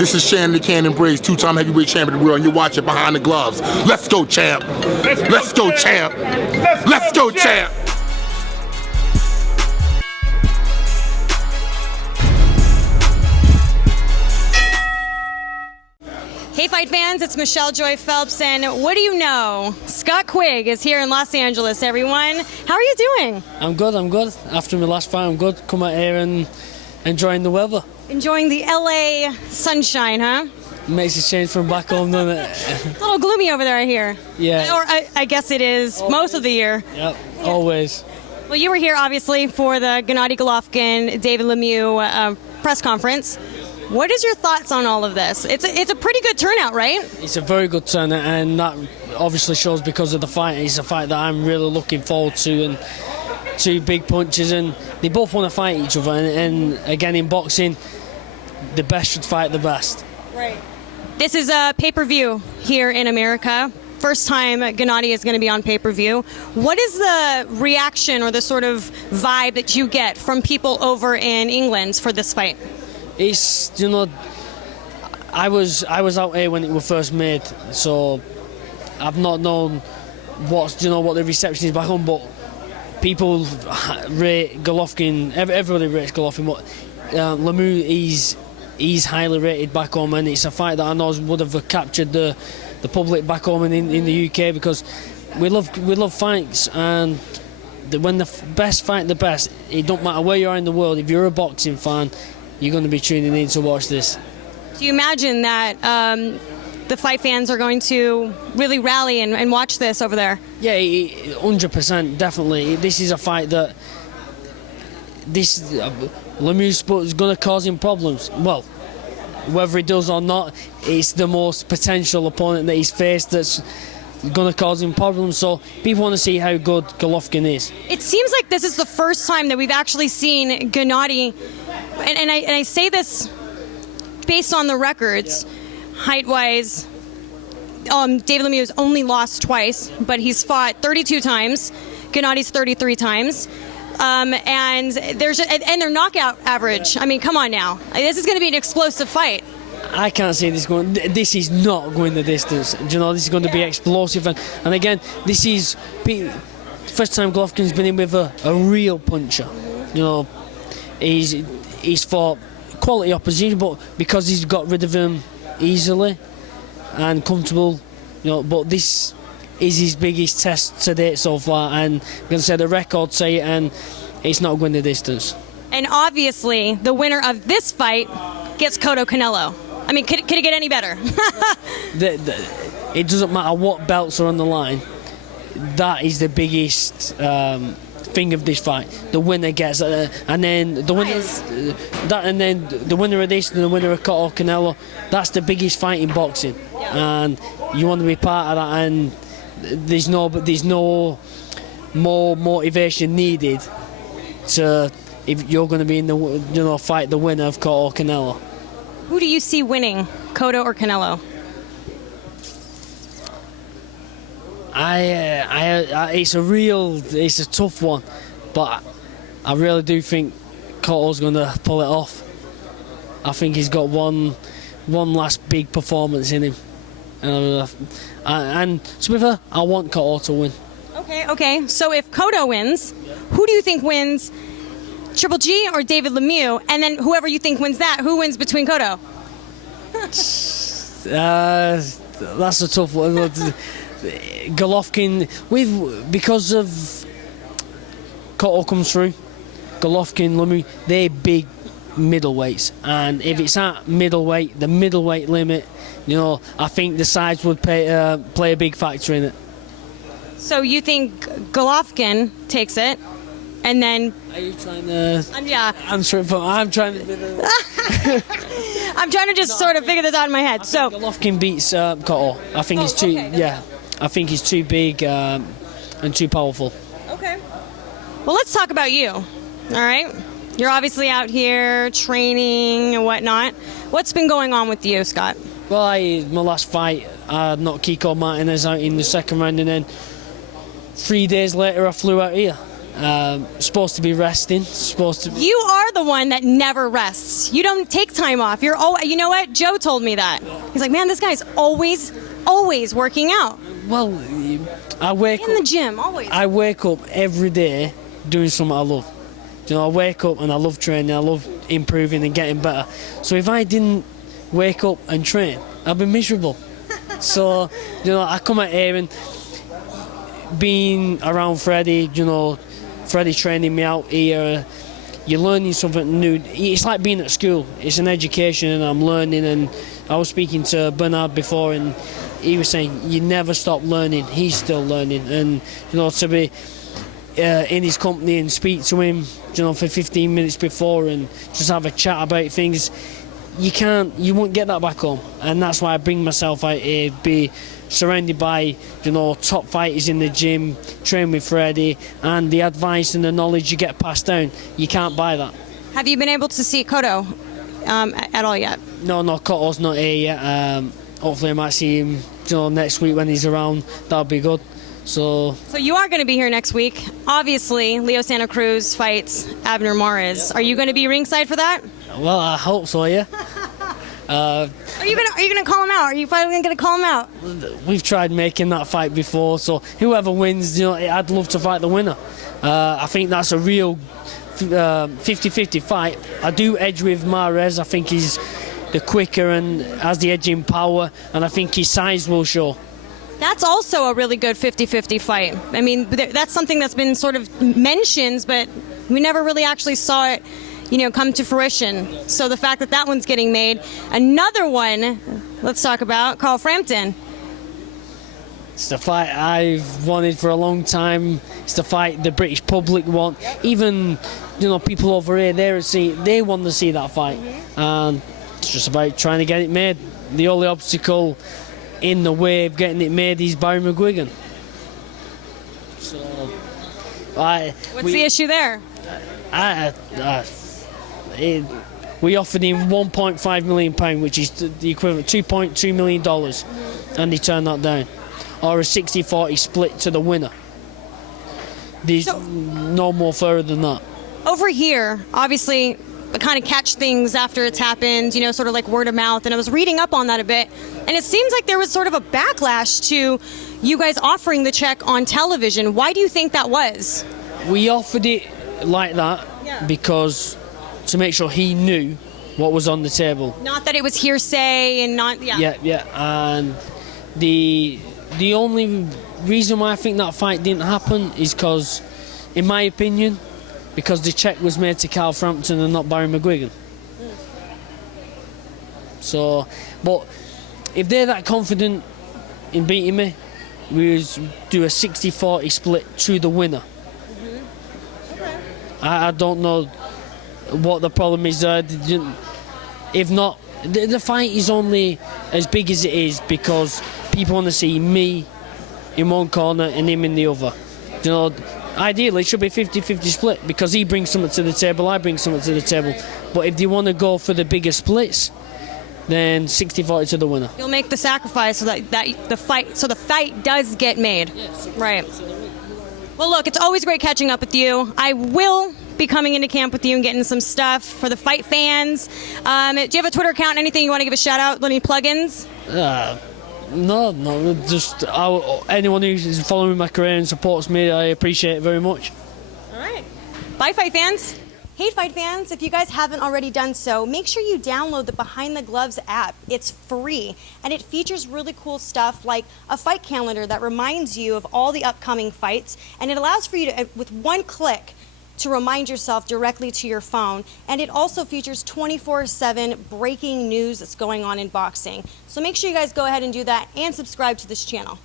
This is Shannon the Cannon Briggs, two-time heavyweight champion of the world, and you're watching Behind the Gloves. Let's go, champ. Let's go, champ. Let's go, champ. Hey fight fans, it's Michelle Joy Phelps, and what do you know? Scott Quigg is here in Los Angeles, everyone. How are you doing? I'm good. After my last fight, I'm good. Come out here and enjoying the weather. Enjoying the LA sunshine, huh? Makes a change from back home, doesn't it? It's a little gloomy over there, I hear. Yeah. Or I guess it is most of the year. Yep, always. Well, you were here, obviously, for the Gennady Golovkin, David Lemieux press conference. What is your thoughts on all of this? It's a pretty good turnout, right? It's a very good turnout, and that obviously shows because of the fight. It's a fight that I'm really looking forward to, and two big punches, and they both want to fight each other. And again, in boxing, the best should fight the best. Right. This is a pay-per-view here in America. First time Gennady is going to be on pay-per-view. What is the reaction or the sort of vibe that you get from people over in England for this fight? It's, I was out here when it was first made, so I've not known what the reception is back home, but people rate Golovkin, everybody rates Golovkin, but Lemieux, he's highly rated back home, and it's a fight that I know would have captured the public back home in the UK, because we love fights, and when the best fight the best, it don't matter where you are in the world. If you're a boxing fan, you're going to be tuning in to watch this. Do you imagine that the fight fans are going to really rally and watch this over there? Yeah, 100%, definitely. This is a fight that Lemieux is going to cause him problems. Well, whether he does or not, it's the most potential opponent that he's faced that's going to cause him problems. So people want to see how good Golovkin is. It seems like this is the first time that we've actually seen Gennady, and I say this based on the records, height-wise. David Lemieux has only lost twice, but he's fought 32 times. Gennady's 33 times. And their knockout average. I mean, come on now. This is going to be an explosive fight. I can't see this going. This is not going the distance. This is going to be explosive. And again, this is first time Golovkin's been in with a real puncher. He's fought quality opposition, but because he's got rid of him easily and comfortable, but this is his biggest test to date so far, and I'm going to say the record say it, and it's not going the distance. And obviously, the winner of this fight gets Cotto Canelo. I mean, could it get any better? It doesn't matter what belts are on the line. That is the biggest thing of this fight. The winner gets, and then the winner the winner of this and the winner of Cotto Canelo. That's the biggest fight in boxing, and you want to be part of that. And there's no more motivation needed if you're going to be in the fight the winner of Cotto Canelo. Who do you see winning, Cotto or Canelo? It's a tough one, but I really do think Cotto's going to pull it off. I think he's got one last big performance in him, and to be fair, I want Cotto to win. Okay. So if Cotto wins, who do you think wins? Triple G or David Lemieux? And then whoever you think wins that, who wins between Cotto? That's a tough one. Golovkin, because of Cotto comes through, Golovkin, Lemieux, they're big middleweights, and if it's at the middleweight limit, I think the sides would play a big factor in it. So you think Golovkin takes it, and then? Are you trying to? I'm trying to. I'm trying to just sort of figure this out in my head. So Golovkin beats Cotto. I think he's too. Okay. Yeah, I think he's too big and too powerful. Okay. Well, let's talk about you. All right. You're obviously out here training and whatnot. What's been going on with you, Scott? Well, my last fight, I knocked Kiko Martinez out in the second round, and then 3 days later I flew out here. Supposed to be resting. Supposed to. You are the one that never rests. You don't take time off. You're you know what? Joe told me that. He's like, man, this guy's always working out. Well, I wake in the gym always. I wake up every day doing something I love. You know, I wake up and I love training. I love improving and getting better. So if I didn't wake up and train, I'd be miserable. So, you know, I come out here and being around Freddie, you know, Freddie training me out here, you're learning something new. It's like being at school. It's an education and I'm learning. And I was speaking to Bernard before and he was saying, you never stop learning. He's still learning. And, you know, to be in his company and speak to him, you know, for 15 minutes before and just have a chat about things, you won't get that back home. And that's why I bring myself out here, be surrounded by, you know, top fighters in the gym, train with Freddie, and the advice and the knowledge you get passed down. You can't buy that. Have you been able to see Cotto at all yet? No, Cotto's not here yet. Hopefully I might see him, you know, next week when he's around. That'll be good. So you are going to be here next week. Obviously, Leo Santa Cruz fights Abner Mares. Are you going to be ringside for that? Well, I hope so, yeah. Are you gonna call him out? Are you finally gonna call him out? We've tried making that fight before, so whoever wins, you know, I'd love to fight the winner. I think that's a real 50-50 fight. I do edge with Mares. I think he's the quicker and has the edge in power, and I think his size will show. That's also a really good 50-50 fight. I mean, that's something that's been sort of mentioned, but we never really actually saw it, you know, come to fruition. So the fact that one's getting made. Another one, let's talk about Carl Frampton. It's the fight I've wanted for a long time. It's the fight the British public want. Even, you know, people over here, they want to see that fight. And it's just about trying to get it made. The only obstacle in the way of getting it made is Barry McGuigan. So, what's the issue there? We offered him £1.5 million, which is the equivalent of $2.2 million, and he turned that down. Or a 60-40 split to the winner. There's no more further than that. Over here, obviously, I kind of catch things after it's happened, you know, sort of like word of mouth, and I was reading up on that a bit, and it seems like there was sort of a backlash to you guys offering the check on television. Why do you think that was? We offered it like that because to make sure he knew what was on the table. Not that it was hearsay and not, Yeah, and the only reason why I think that fight didn't happen is because, in my opinion, because the check was made to Carl Frampton and not Barry McGuigan. So, but if they're that confident in beating me, we would do a 60-40 split to the winner. I don't know what the problem is there. If not, the fight is only as big as it is because people want to see me in one corner and him in the other. You know, ideally it should be 50-50 split because he brings something to the table, I bring something to the table. But if they want to go for the bigger splits, then 60-40 to the winner. You'll make the sacrifice so that the fight does get made. Yes. Right. Well, look, it's always great catching up with you. I will be coming into camp with you and getting some stuff for the fight fans. Do you have a Twitter account? Anything you want to give a shout out? Any plugins? No, just anyone who's following my career and supports me, I appreciate it very much. All right. Bye, fight fans. Hey, fight fans, if you guys haven't already done so, make sure you download the Behind the Gloves app. It's free, and it features really cool stuff like a fight calendar that reminds you of all the upcoming fights, and it allows for you to, with one click, to remind yourself directly to your phone. And it also features 24/7 breaking news that's going on in boxing. So make sure you guys go ahead and do that and subscribe to this channel.